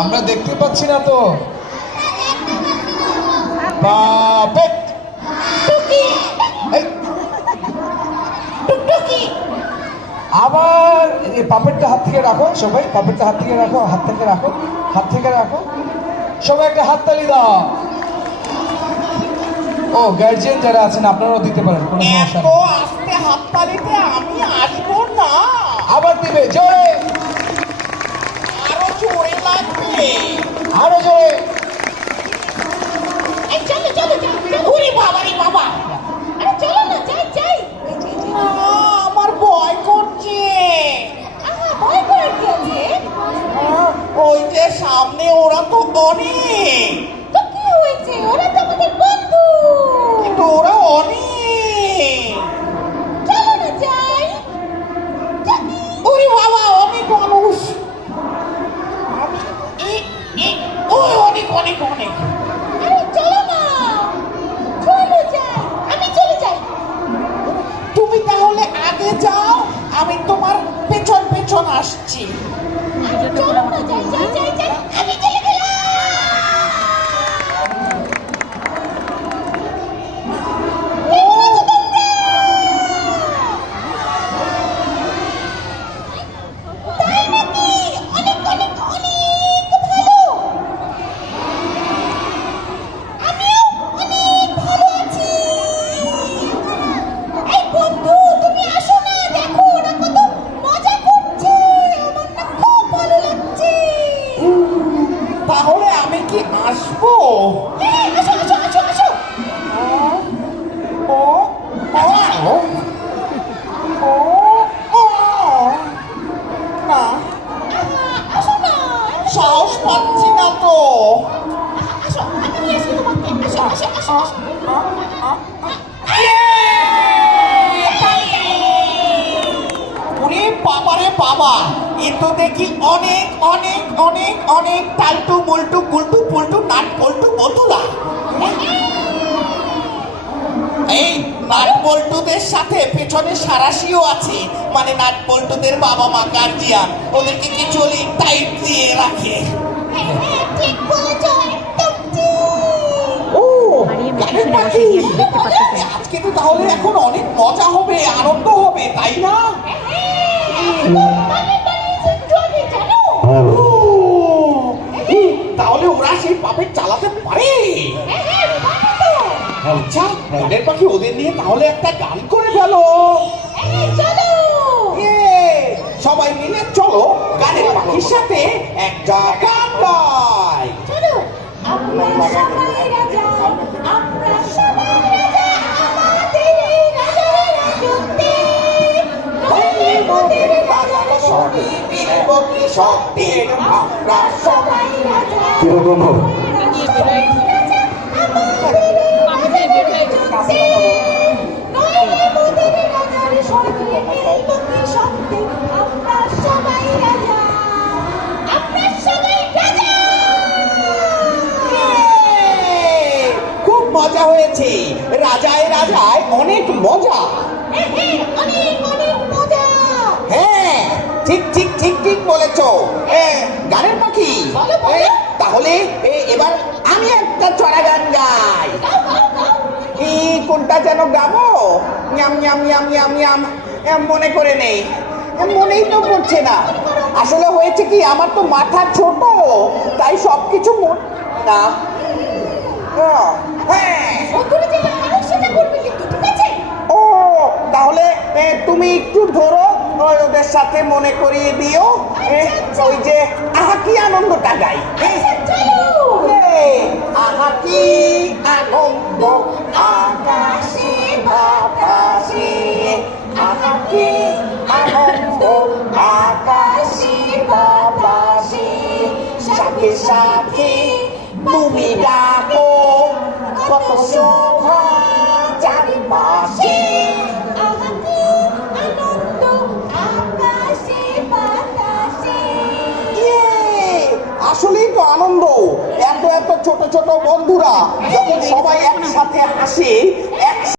আমরা দেখতে পাচ্ছি না তো। পাপেট আবার এই পাপেটটা হাত থেকে রাখো সবাই, পাপেটটা হাত থেকে রাখো, হাত থেকে রাখো, হাত থেকে রাখো সবাই, একটা হাততালি দাও। ও গার্জিয়ান যারা আছেন আপনারাও দিতে পারেন, কোনো সমস্যা নেই। আস্তে হাততালিতে আমি আসবো না। আবার দিবে জোরে, আরো জোরে লাগবে, আরো জোরে। চলো চলো চলো। ওরে বাবা রে বাবা, আরে চলো না, যাই যাই। আমার ভয় করছে। ভয় করার কি আছে? ওই যে সামনে ওরা তো অনেক। তো কি হয়েছে, ওরা তো আমাদের বন্ধু। কিন্তু ওরা অনেক। চলো না যাই। ওরে বাবা, অনেক মানুষ। ওই অনেক অনেক অনেক। আরে চলো না, চলো যাই, আমি চলে যাই। তুমি তাহলে আগে যাও, আমি তোমার পেছন পেছন আসছি। চলো না, যাই যাই যাই যাই, আমি চলে গেলাম। তাই নাকি? অনেক অনেক অনেক ভালো। আমিও অনেক ভালো আছি। এই বন্ধু, তুমি আসো না, দেখো ওরা কত মজা করছে, আমার না খুব ভালো লাগছে। তাহলে আমি কি আসবো? হ্যাঁ, আসো আসো আসো আসো। ও ও ও ও না, আসো না, সাহস পাচ্ছি না তো। আসো, আমি নিয়ে আসি তোমাকে। আসো আসো আসো আসো। ওরে বাবা রে বাবা, এ তো দেখি অনেক অনেক অনেক অনেক টালটু বল্টু গুলটু পুলটু নাট পল্টু বন্ধুরা। এই নাট বল্টুদের সাথে পেছনে সারাশিও আছে, মানে নাট বল্টুদের বাবা মা গার্জিয়ান, ওদেরকে কিছু হলে টাইট দিয়ে রাখে। হ্যাঁ, হ্যাঁ, ঠিক বলেছো, একদম ঠিক। ও মারিয়া গানের মেশিনে বসে পাখি। গিয়ে দেখতে পাচ্ছেন। আজকে তো তাহলে এখন অনেক মজা হবে, আনন্দ হবে, তাই না? ও, তাহলে ওরা সেই পাপেট চালাতে পারে। আচ্ছা, গানের পাখি ওদের নিয়ে তাহলে একটা গান করে ফেলো। ইয়ে, সবাই মিলে চলো গানের পাখির সাথে একটা গান গাই। আমরা সবাই কিরকম হোক খুব মজা হয়েছে, রাজায় রাজায় অনেক মজা। হ্যাঁ, ঠিক ঠিক ঠিক ঠিক বলেছো। গানের পাখি, তাহলে এবার আমি একটা চড়া গান গাই। কি কোনটা যেন গাবো? ঞাম ঞাম ঞাম ঞাম ঞাম, মনে করে নেই, মনেই তো পড়ছে না। আসলে হয়েছে কি, আমার তো মাথা ছোট, তাই সবকিছু মনে না। হ্যাঁ, ও তাহলে তুমি একটু ধরো, ওদের সাথে মনে করিয়ে দিও। ওই যে আহা কি আনন্দটা গাই। আহা কি আনন্দ আকাশে বাতাসে, আহা কি আনন্দ আকাশে বাতাসে, সাথে সাথে তুমি ডাকো কত শোভা চারিপাশে। আসলেই তো আনন্দ, এত এত ছোট ছোট বন্ধুরা যখন সবাই একসাথে হাসে